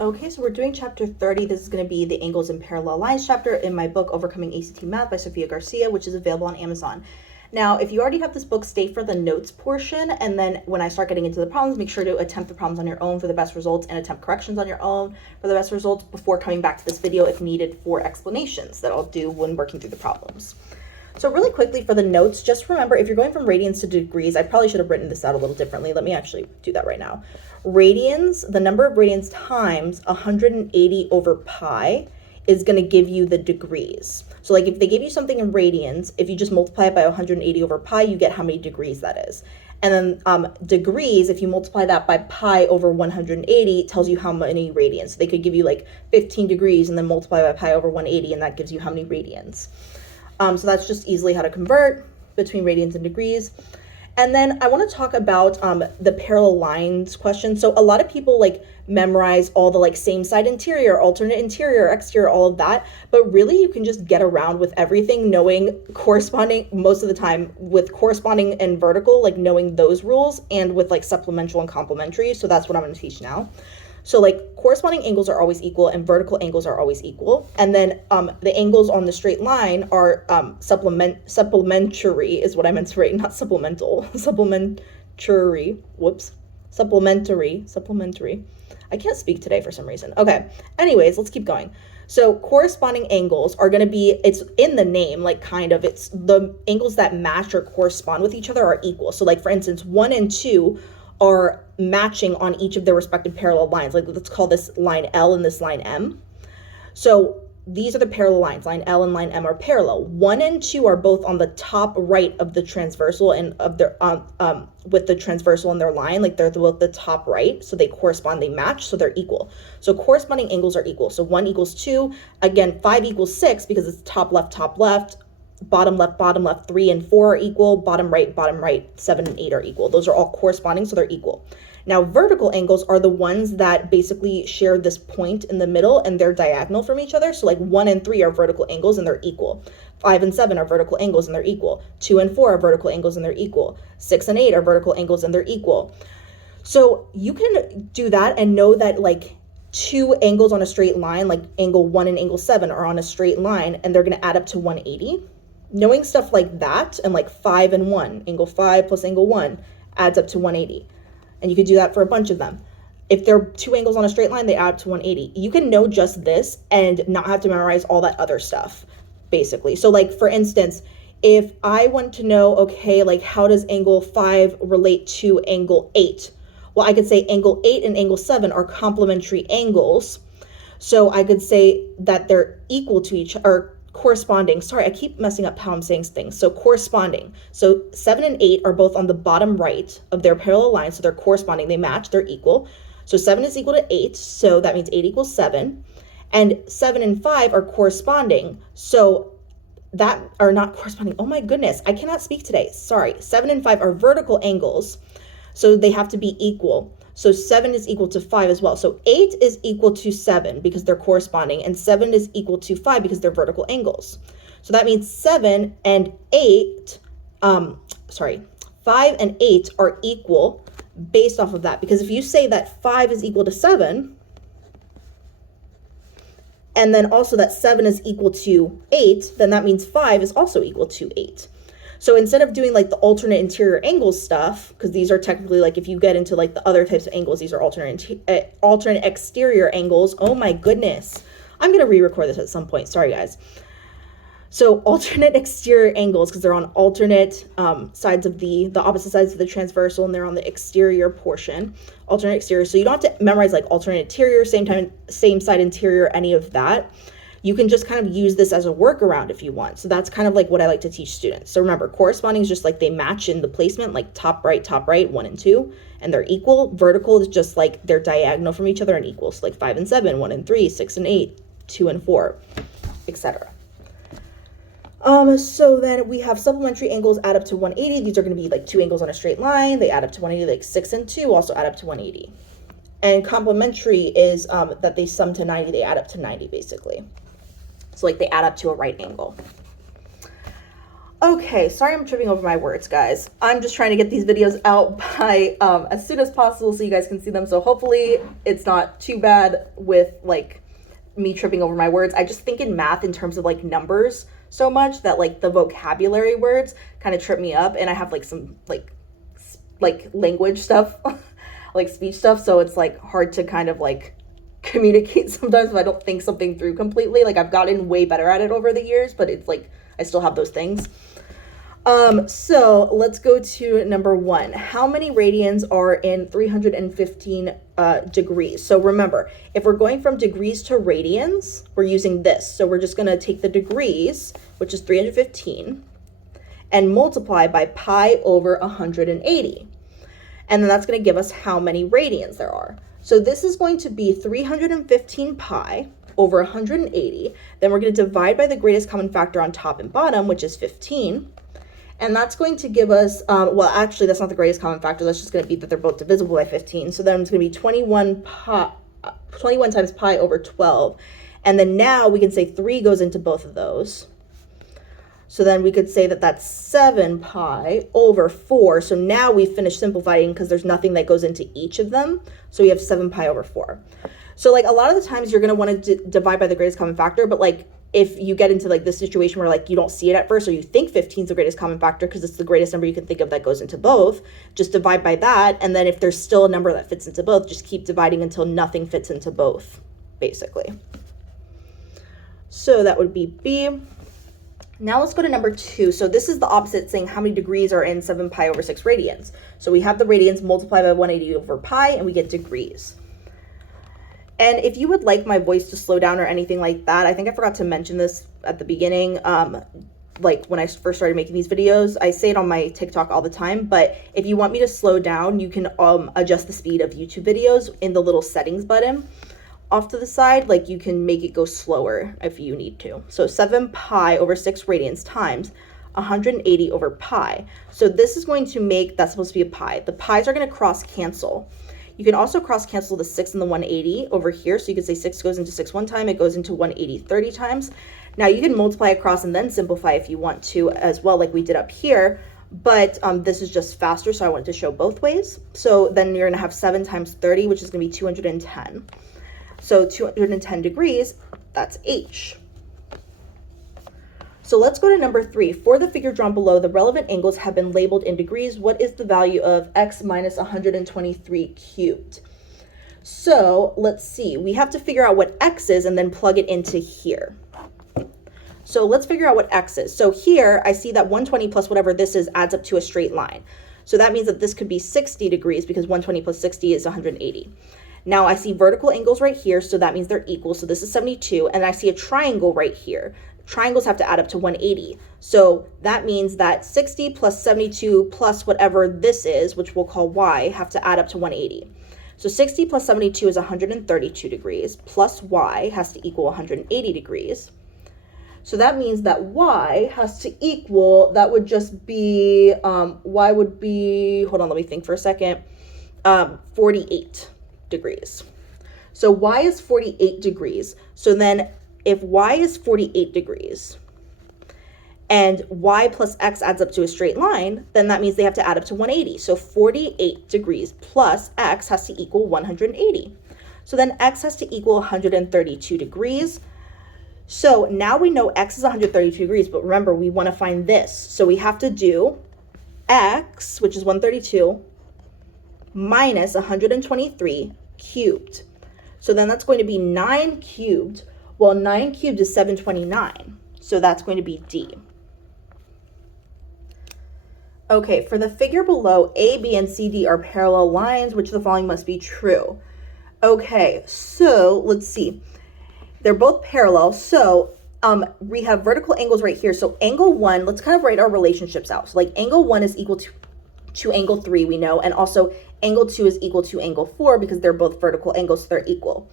Okay, so we're doing chapter 30. This is going to be the angles and parallel lines chapter in my book, Overcoming ACT Math by Sophia Garcia, which is available on Amazon. Now, if you already have this book, stay for the notes portion, and then when I start getting into the problems, make sure to attempt the problems on your own for the best results and attempt corrections on your own for the best results before coming back to this video if needed for explanations that I'll do when working through the problems. So really quickly for the notes, just remember if you're going from radians to degrees, I probably should have written this out a little differently. Let me actually do that right now. Radians, the number of radians times 180 over pi is going to give you the degrees. So like if they give you something in radians, if you just multiply it by 180 over pi, you get how many degrees that is. And then degrees, if you multiply that by pi over 180, it tells you how many radians. So they could give you like 15 degrees and then multiply by pi over 180, and that gives you how many radians. So that's just easily how to convert between radians and degrees. And then I want to talk about the parallel lines question. So a lot of people like memorize all the like same side interior, alternate interior, exterior, all of that. But really you can just get around with everything knowing corresponding, most of the time with corresponding and vertical, like knowing those rules, and with like supplemental and complementary. So that's what I'm going to teach now. So like corresponding angles are always equal and vertical angles are always equal. And then the angles on the straight line are supplementary is what I meant to write, not supplemental. Supplementary. I can't speak today for some reason. Okay. Anyways, let's keep going. So corresponding angles are going to be, it's in the name, like kind of, it's the angles that match or correspond with each other are equal. So like for instance, 1 and 2 are matching on each of their respective parallel lines. Like let's call this line L and this line M. So these are the parallel lines. Line L and line M are parallel. 1 and 2 are both on the top right of the transversal and of their with the transversal in their line. Like they're both the top right, so they correspond, they match, so they're equal. So corresponding angles are equal. So 1 equals 2. Again, 5 equals 6 because it's top left, bottom left, 3 and 4 are equal, bottom right, 7 and 8 are equal. Those are all corresponding, so they're equal. Now, vertical angles are the ones that basically share this point in the middle and they're diagonal from each other. So like 1 and 3 are vertical angles and they're equal. 5 and 7 are vertical angles and they're equal. 2 and 4 are vertical angles and they're equal. 6 and 8 are vertical angles and they're equal. So you can do that and know that like 2 angles on a straight line, like angle 1 and angle 7 are on a straight line and they're going to add up to 180. Knowing stuff like that, and like 5 and 1, angle 5 plus angle 1 adds up to 180. And you could do that for a bunch of them. If there are 2 angles on a straight line, they add up to 180. You can know just this and not have to memorize all that other stuff, basically. So like, for instance, if I want to know, okay, like how does angle 5 relate to angle 8? Well, I could say angle 8 and angle 7 are complementary angles. So I could say that they're equal to each other, corresponding. Sorry, I keep messing up how I'm saying things. So corresponding. So 7 and 8 are both on the bottom right of their parallel line. So they're corresponding. They match. They're equal. So 7 is equal to 8. So that means 8 equals 7. And 7 and 5 are corresponding. So that are not corresponding. Oh my goodness. I cannot speak today. Sorry. 7 and 5 are vertical angles. So they have to be equal. So 7 is equal to 5 as well. So 8 is equal to 7 because they're corresponding, and 7 is equal to 5 because they're vertical angles. So that means 5 and 8 are equal based off of that. Because if you say that 5 is equal to 7, and then also that 7 is equal to 8, then that means 5 is also equal to 8. So instead of doing like the alternate interior angles stuff, because these are technically like if you get into like the other types of angles, these are alternate exterior angles. Oh my goodness. I'm going to re-record this at some point. Sorry, guys. So alternate exterior angles, because they're on alternate sides of the opposite sides of the transversal, and they're on the exterior portion. Alternate exterior. So you don't have to memorize like alternate interior, same side interior, any of that. You can just kind of use this as a workaround if you want. So that's kind of like what I like to teach students. So remember, corresponding is just like they match in the placement, like top right, 1 and 2, and they're equal. Vertical is just like they're diagonal from each other and equal. So like 5 and 7, 1 and 3, 6 and 8, 2 and 4, etc. So then we have supplementary angles add up to 180. These are going to be like 2 angles on a straight line. They add up to 180, like 6 and 2 also add up to 180. And complementary is that they sum to 90. They add up to 90 basically. So like they add up to a right angle. Okay, sorry I'm tripping over my words, guys. I'm just trying to get these videos out by as soon as possible so you guys can see them. So hopefully it's not too bad with like me tripping over my words. I just think in math in terms of like numbers so much that like the vocabulary words kind of trip me up, and I have like some like language stuff, like speech stuff, so it's like hard to kind of like communicate sometimes if I don't think something through completely. Like I've gotten way better at it over the years, but it's like I still have those things. So let's go to number 1. How many radians are in 315 degrees? So remember, if we're going from degrees to radians, we're using this. So we're just going to take the degrees, which is 315, and multiply by pi over 180. And then that's going to give us how many radians there are. So this is going to be 315 pi over 180. Then we're going to divide by the greatest common factor on top and bottom, which is 15. And that's going to give us, well, actually, that's not the greatest common factor. That's just going to be that they're both divisible by 15. So then it's going to be 21 times pi over 12. And then now we can say 3 goes into both of those. So then we could say that that's 7 pi over 4. So now we finished simplifying because there's nothing that goes into each of them. So we have 7 pi over 4. So like a lot of the times you're going to want to divide by the greatest common factor, but like if you get into like this situation where like you don't see it at first, or you think 15 is the greatest common factor because it's the greatest number you can think of that goes into both, just divide by that. And then if there's still a number that fits into both, just keep dividing until nothing fits into both, basically. So that would be B. Now let's go to number 2. So this is the opposite, saying how many degrees are in 7 pi over 6 radians. So we have the radians multiplied by 180 over pi, and we get degrees. And if you would like my voice to slow down or anything like that, I think I forgot to mention this at the beginning, like when I first started making these videos. I say it on my TikTok all the time, but if you want me to slow down, you can adjust the speed of YouTube videos in the little settings button off to the side. Like you can make it go slower if you need to. So 7 pi over 6 radians times 180 over pi. So this is going to make, that's supposed to be a pi. The pi's are going to cross cancel. You can also cross cancel the 6 and the 180 over here. So you could say 6 goes into 6 one time, it goes into 180 30 times. Now you can multiply across and then simplify if you want to as well, like we did up here. But this is just faster, so I wanted to show both ways. So then you're gonna have 7 times 30, which is gonna be 210. So 210 degrees, that's H. So let's go to number 3. For the figure drawn below, the relevant angles have been labeled in degrees. What is the value of x minus 123 cubed? So let's see. We have to figure out what x is and then plug it into here. So let's figure out what x is. So here I see that 120 plus whatever this is adds up to a straight line. So that means that this could be 60 degrees because 120 plus 60 is 180. Now I see vertical angles right here, so that means they're equal. So this is 72, and I see a triangle right here. Triangles have to add up to 180. So that means that 60 plus 72 plus whatever this is, which we'll call y, have to add up to 180. So 60 plus 72 is 132 degrees, plus y has to equal 180 degrees. So that means that y has to equal, that would just be, y would be, hold on, let me think for a second, 48 degrees. So y is 48 degrees. So then if y is 48 degrees and y plus x adds up to a straight line, then that means they have to add up to 180. So 48 degrees plus x has to equal 180. So then x has to equal 132 degrees. So now we know x is 132 degrees, but remember, we want to find this. So we have to do x, which is 132, minus 123 cubed. So then that's going to be 9 cubed. Well, 9 cubed is 729. So that's going to be D. Okay, for the figure below, A, B, and C, D are parallel lines, which the following must be true. Okay, so let's see. They're both parallel. So we have vertical angles right here. So angle 1, let's kind of write our relationships out. So like angle 1 is equal to angle 3, we know, and also angle 2 is equal to angle 4 because they're both vertical angles, so they're equal.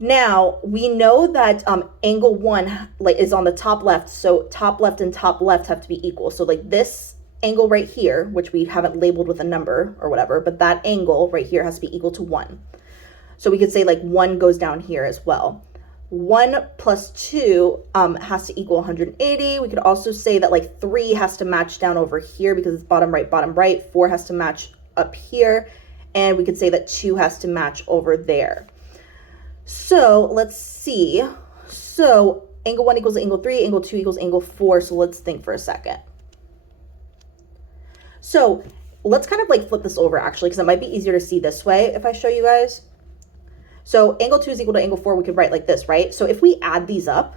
Now, we know that angle 1 is on the top left, so top left and top left have to be equal. So like this angle right here, which we haven't labeled with a number or whatever, but that angle right here has to be equal to 1. So we could say like 1 goes down here as well. 1 plus 2 has to equal 180. We could also say that like 3 has to match down over here because it's bottom right. 4 has to match up here. And we could say that 2 has to match over there. So let's see. So angle 1 equals angle 3, angle 2 equals angle 4. So let's think for a second. So let's kind of like flip this over actually, because it might be easier to see this way if I show you guys. So angle 2 is equal to angle 4, we could write like this, right? So if we add these up,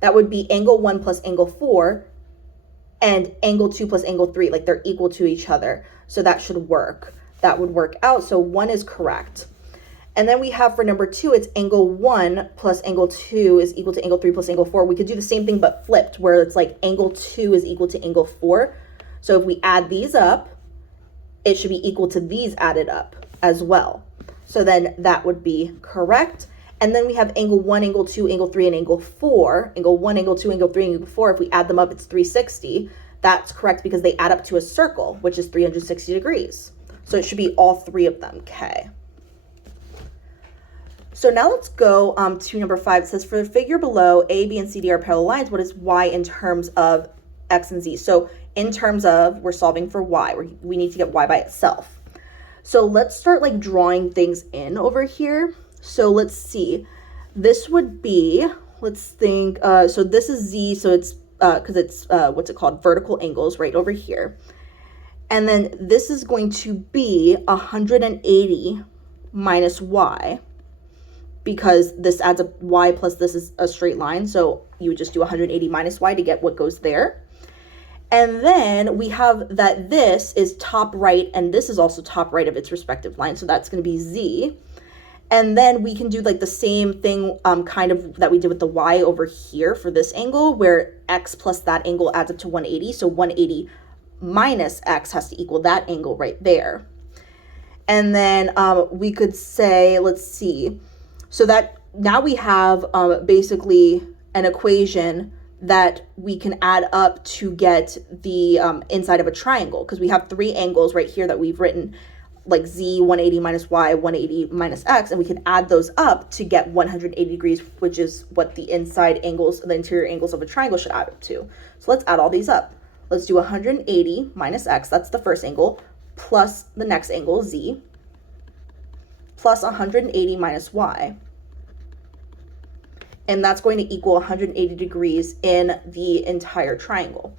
that would be angle 1 plus angle 4 and angle 2 plus angle 3, like they're equal to each other. So that should work. That would work out. So 1 is correct. And then we have for number 2, it's angle 1 plus angle 2 is equal to angle 3 plus angle 4. We could do the same thing but flipped, where it's like angle 2 is equal to angle 4. So if we add these up, it should be equal to these added up as well. So then that would be correct. And then we have angle 1, angle 2, angle 3, and angle 4. Angle 1, angle 2, angle 3, and angle 4. If we add them up, it's 360. That's correct because they add up to a circle, which is 360 degrees. So it should be all 3 of them, okay. So now let's go to number 5. It says, for the figure below, A, B, and C, D are parallel lines. What is Y in terms of X and Z? So in terms of, we're solving for Y. We need to get Y by itself. So let's start like drawing things in over here. So let's see, this would be, let's think, so this is Z, so it's, because it's, what's it called, vertical angles right over here. And then this is going to be 180 minus Y, because this adds up Y plus this is a straight line. So you would just do 180 minus Y to get what goes there. And then we have that this is top right, and this is also top right of its respective line. So that's going to be Z. And then we can do like the same thing kind of that we did with the Y over here for this angle, where X plus that angle adds up to 180. So 180 minus X has to equal that angle right there. And then we could say, let's see. So that now we have basically an equation that we can add up to get the inside of a triangle, because we have 3 angles right here that we've written, like Z, 180 minus Y, 180 minus X, and we can add those up to get 180 degrees, which is what the inside angles, the interior angles of a triangle should add up to. So let's add all these up. Let's do 180 minus X, that's the first angle, plus the next angle, Z, plus 180 minus Y. And that's going to equal 180 degrees in the entire triangle.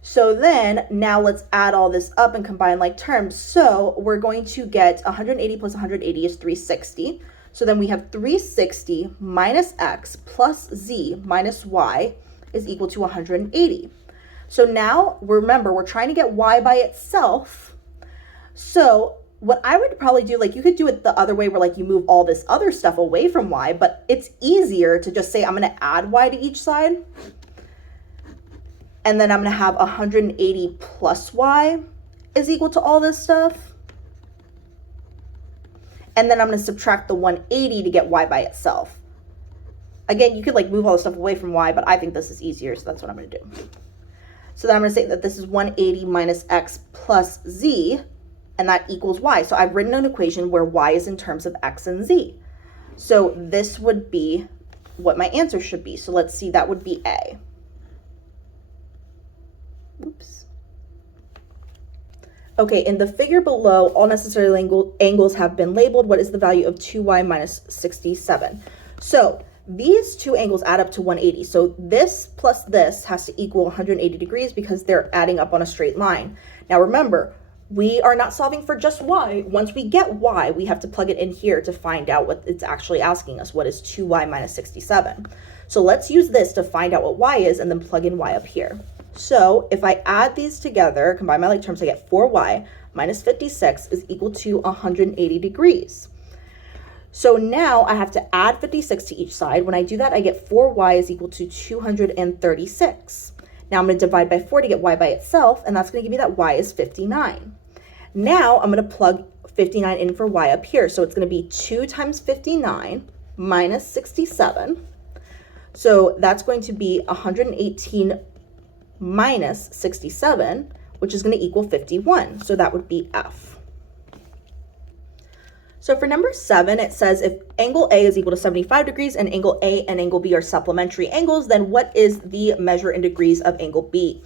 So then now let's add all this up and combine like terms. So we're going to get 180 plus 180 is 360. So then we have 360 minus X plus Z minus Y is equal to 180. So now remember, we're trying to get Y by itself. So what I would probably do, like you could do it the other way where like you move all this other stuff away from Y, but it's easier to just say I'm going to add Y to each side. And then I'm going to have 180 plus Y is equal to all this stuff. And then I'm going to subtract the 180 to get Y by itself. Again, you could like move all the stuff away from Y, but I think this is easier, so that's what I'm going to do. So then I'm going to say that this is 180 minus X plus Z, and that equals Y. So I've written an equation where Y is in terms of X and Z. So this would be what my answer should be. So let's see, that would be A. Oops. Okay, in the figure below, all necessary angles have been labeled. What is the value of 2y minus 67? So these two angles add up to 180. So this plus this has to equal 180 degrees because they're adding up on a straight line. Now remember, we are not solving for just y. Once we get y, we have to plug it in here to find out what it's actually asking us. What is 2y minus 67? So let's use this to find out what y is and then plug in y up here. So if I add these together, combine my like terms, I get 4y minus 56 is equal to 180 degrees. So now I have to add 56 to each side. When I do that, I get 4y is equal to 236. Now I'm going to divide by 4 to get y by itself, and that's going to give me that y is 59. Now I'm going to plug 59 in for y up here. So it's going to be 2 times 59 minus 67. So that's going to be 118 minus 67, which is going to equal 51. So that would be F. So for number 7, it says if angle A is equal to 75 degrees and angle A and angle B are supplementary angles, then what is the measure in degrees of angle B?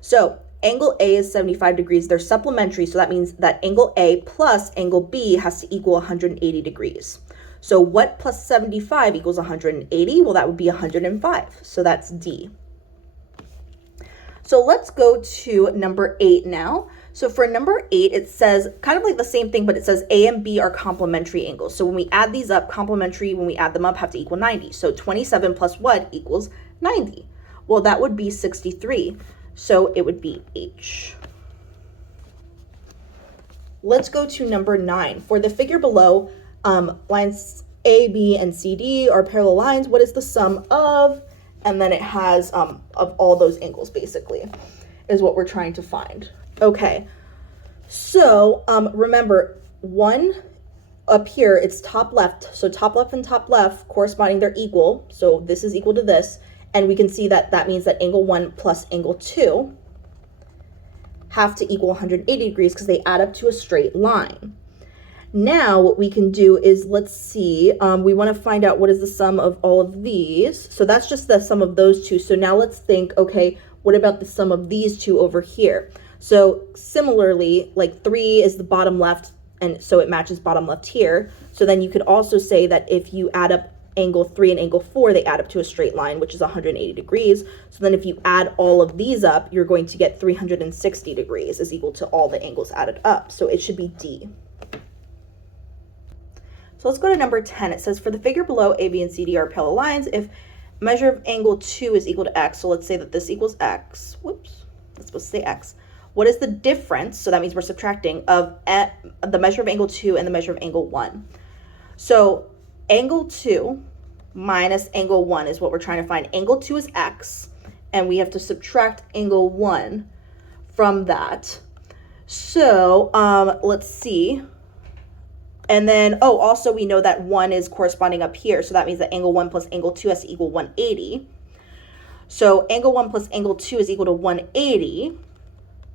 So angle A is 75 degrees. They're supplementary, so that means that angle A plus angle B has to equal 180 degrees. So what plus 75 equals 180? Well, that would be 105. So that's D. So let's go to number 8 now. So for number 8, it says kind of like the same thing, but it says A and B are complementary angles. So when we add these up, complementary, when we add them up, have to equal 90. So 27 plus what equals 90? Well, that would be 63. So it would be H. Let's go to number 9. For the figure below, lines A, B, and C, D are parallel lines. What is the sum of? And then it has of all those angles, basically, is what we're trying to find. Okay, so remember, one up here, it's top left. So top left and top left corresponding, they're equal. So this is equal to this. And we can see that that means that angle 1 plus angle 2 have to equal 180 degrees because they add up to a straight line. Now what we can do is, let's see, we want to find out what is the sum of all of these. So that's just the sum of those two. So now let's think, okay, what about the sum of these two over here? So similarly, like 3 is the bottom left, and so it matches bottom left here. So then you could also say that if you add up angle 3 and angle 4, they add up to a straight line, which is 180 degrees. So then if you add all of these up, you're going to get 360 degrees is equal to all the angles added up. So it should be D. So let's go to number 10. It says for the figure below, A, B, and C, D are parallel lines. If measure of angle 2 is equal to X, so let's say that this equals X. Whoops, that's supposed to say X. What is the difference? So that means we're subtracting of the measure of angle 2 and the measure of angle 1. So angle 2 minus angle 1 is what we're trying to find. Angle 2 is X, and we have to subtract angle 1 from that. So let's see. And then, oh, also we know that 1 is corresponding up here. So that means that angle 1 plus angle 2 has to equal 180. So angle 1 plus angle 2 is equal to 180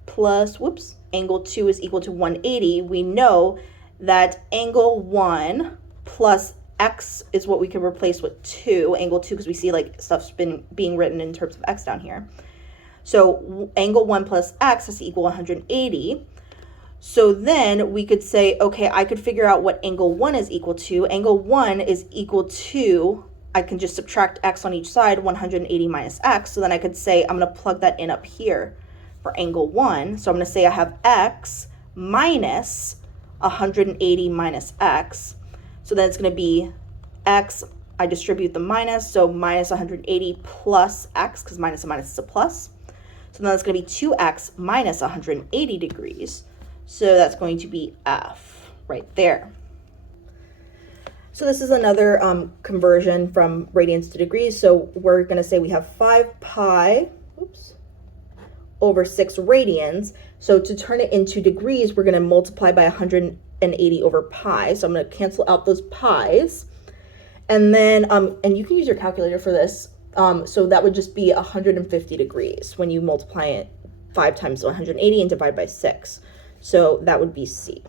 plus, whoops, angle 2 is equal to 180. We know that angle 1 plus X is what we can replace with 2, angle 2, because we see like stuff's being written in terms of X down here. So angle 1 plus X has to equal 180. So then we could say, okay, I could figure out what angle 1 is equal to. Angle 1 is equal to, I can just subtract X on each side, 180 minus X. So then I could say, I'm going to plug that in up here for angle 1. So I'm going to say I have X minus 180 minus X. So then it's going to be X, I distribute the minus, so minus 180 plus X, because minus and minus is a plus. So then it's going to be 2X minus 180 degrees. So that's going to be F right there. So this is another conversion from radians to degrees. So we're going to say we have 5 pi, over 6 radians. So to turn it into degrees, we're going to multiply by 180 over pi. So I'm going to cancel out those pi's. And then, and you can use your calculator for this. So that would just be 150 degrees when you multiply it 5 times 180 and divide by 6. So that would be C.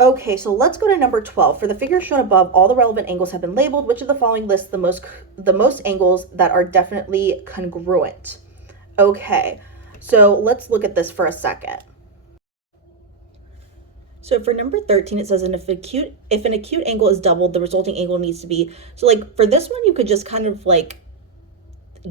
Okay, so let's go to number 12. For the figure shown above, all the relevant angles have been labeled. Which of the following lists the most angles that are definitely congruent? Okay, so let's look at this for a second. So for number 13, it says if an acute angle is doubled, the resulting angle needs to be, so like for this one, you could just kind of like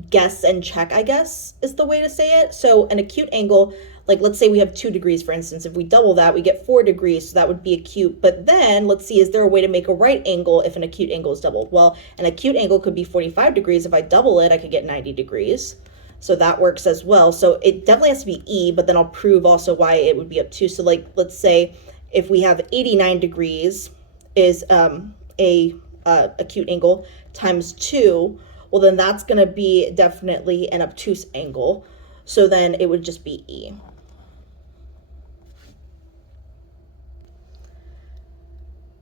guess and check, I guess is the way to say it. So an acute angle, like let's say we have 2 degrees, for instance. If we double that, we get 4 degrees, so that would be acute. But then let's see, is there a way to make a right angle if an acute angle is doubled? Well, an acute angle could be 45 degrees. If I double it, I could get 90 degrees. So that works as well. So it definitely has to be E, but then I'll prove also why it would be up to. So like, let's say if we have 89 degrees is a acute angle times 2, well, then that's going to be definitely an obtuse angle. So then it would just be E.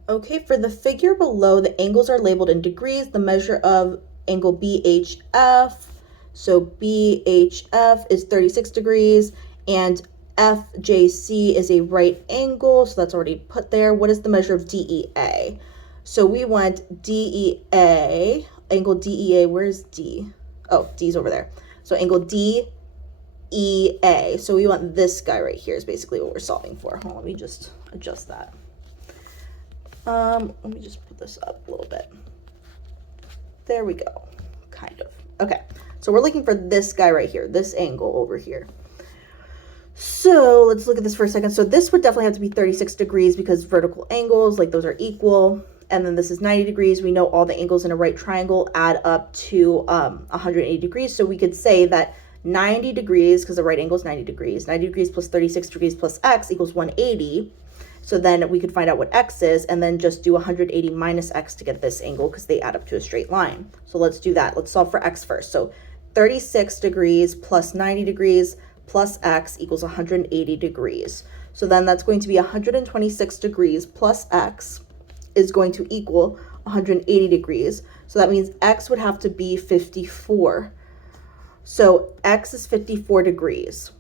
Okay, for the figure below, the angles are labeled in degrees. The measure of angle BHF, so BHF is 36 degrees, and FJC is a right angle, so that's already put there. What is the measure of DEA? So we want DEA, angle DEA, where's D? Oh, D's over there. So angle DEA. So we want this guy right here is basically what we're solving for. Hold on, let me just adjust that. Let me just put this up a little bit. There we go, kind of. Okay, so we're looking for this guy right here, this angle over here. So let's look at this for a second. So this would definitely have to be 36 degrees because vertical angles, like those are equal. And then this is 90 degrees. We know all the angles in a right triangle add up to 180 degrees. So we could say that 90 degrees, because the right angle is 90 degrees, 90 degrees plus 36 degrees plus x equals 180. So then we could find out what x is and then just do 180 minus x to get this angle because they add up to a straight line. So let's do that. Let's solve for x first. So 36 degrees plus 90 degrees plus x equals 180 degrees. So then that's going to be 126 degrees plus x is going to equal 180 degrees. So that means x would have to be 54. So x is 54 degrees.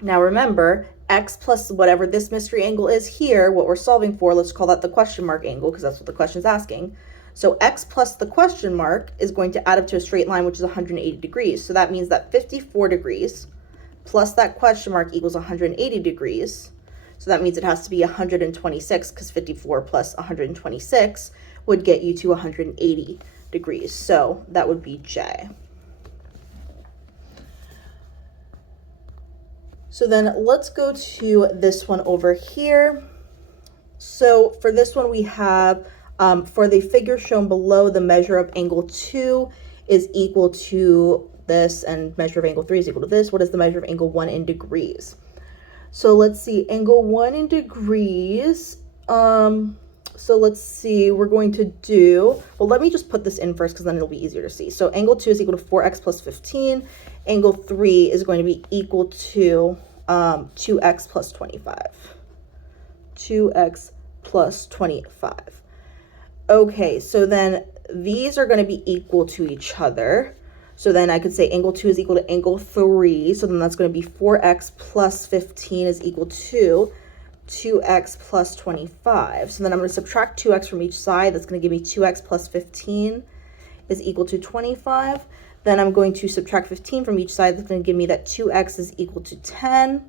Now remember, x plus whatever this mystery angle is here, what we're solving for, let's call that the question mark angle because that's what the question's asking. So x plus the question mark is going to add up to a straight line, which is 180 degrees. So that means that 54 degrees plus that question mark equals 180 degrees. So that means it has to be 126 because 54 plus 126 would get you to 180 degrees. So that would be J. So then let's go to this one over here. So for this one we have, for the figure shown below, the measure of angle 2 is equal to this and measure of angle 3 is equal to this. What is the measure of angle 1 in degrees? So let's see, angle 1 in degrees. So let's see, we're going to do, well, let me just put this in first because then it'll be easier to see. So angle 2 is equal to 4x plus 15. Angle 3 is going to be equal to 2x plus 25. 2x plus 25. Okay, so then these are going to be equal to each other. So then I could say angle 2 is equal to angle 3. So then that's going to be 4x plus 15 is equal to 2x plus 25. So then I'm going to subtract 2x from each side. That's going to give me 2x plus 15 is equal to 25. Then I'm going to subtract 15 from each side. That's going to give me that 2x is equal to 10.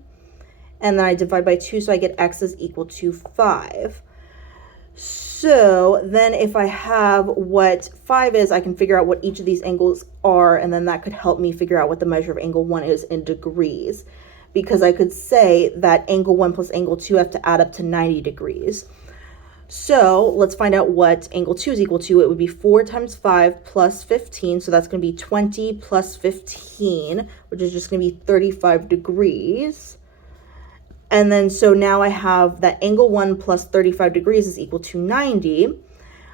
And then I divide by 2, so I get x is equal to 5. So then if I have what 5 is, I can figure out what each of these angles are, and then that could help me figure out what the measure of angle 1 is in degrees. Because I could say that angle 1 plus angle 2 have to add up to 90 degrees. So let's find out what angle 2 is equal to. It would be 4 times 5 plus 15, so that's going to be 20 plus 15, which is just going to be 35 degrees. And then so now I have that angle 1 plus 35 degrees is equal to 90.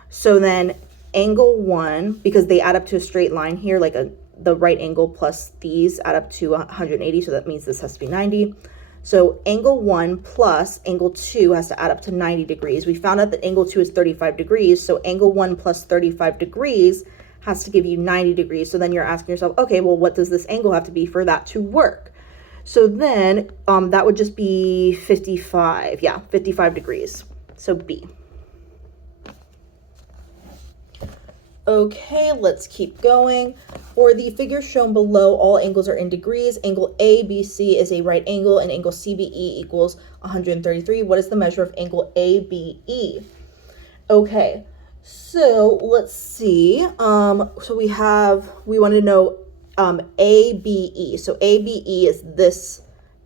So then angle 1, because they add up to a straight line here, like the right angle plus these add up to 180, so that means this has to be 90. So angle 1 plus angle 2 has to add up to 90 degrees. We found out that angle 2 is 35 degrees, so angle 1 plus 35 degrees has to give you 90 degrees. So then you're asking yourself, okay, well, what does this angle have to be for that to work? So then that would just be 55. Yeah, 55 degrees. So B. Okay, let's keep going. For the figure shown below, all angles are in degrees. Angle ABC is a right angle and angle CBE equals 133. What is the measure of angle ABE? Okay, so let's see. So we want to know ABE. So ABE is this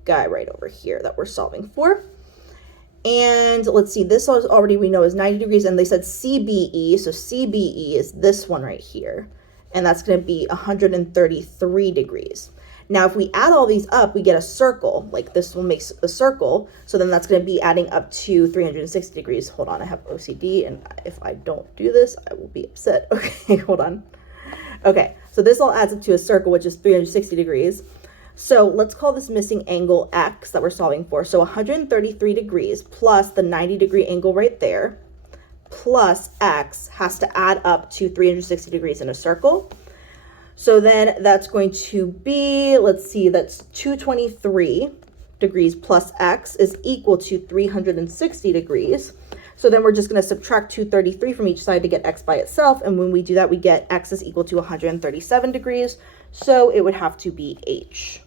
guy right over here that we're solving for. And let's see, this already we know is 90 degrees, and they said CBE, so CBE is this one right here, and that's going to be 133 degrees. Now, if we add all these up, we get a circle, like this one makes a circle, so then that's going to be adding up to 360 degrees. Hold on, I have OCD, and if I don't do this, I will be upset. Okay, hold on. Okay, so this all adds up to a circle, which is 360 degrees. So let's call this missing angle X that we're solving for. So 133 degrees plus the 90 degree angle right there, plus X has to add up to 360 degrees in a circle. So then that's going to be, let's see, that's 223 degrees plus x is equal to 360 degrees. So then we're just going to subtract 233 from each side to get x by itself. And when we do that, we get x is equal to 137 degrees. So it would have to be h.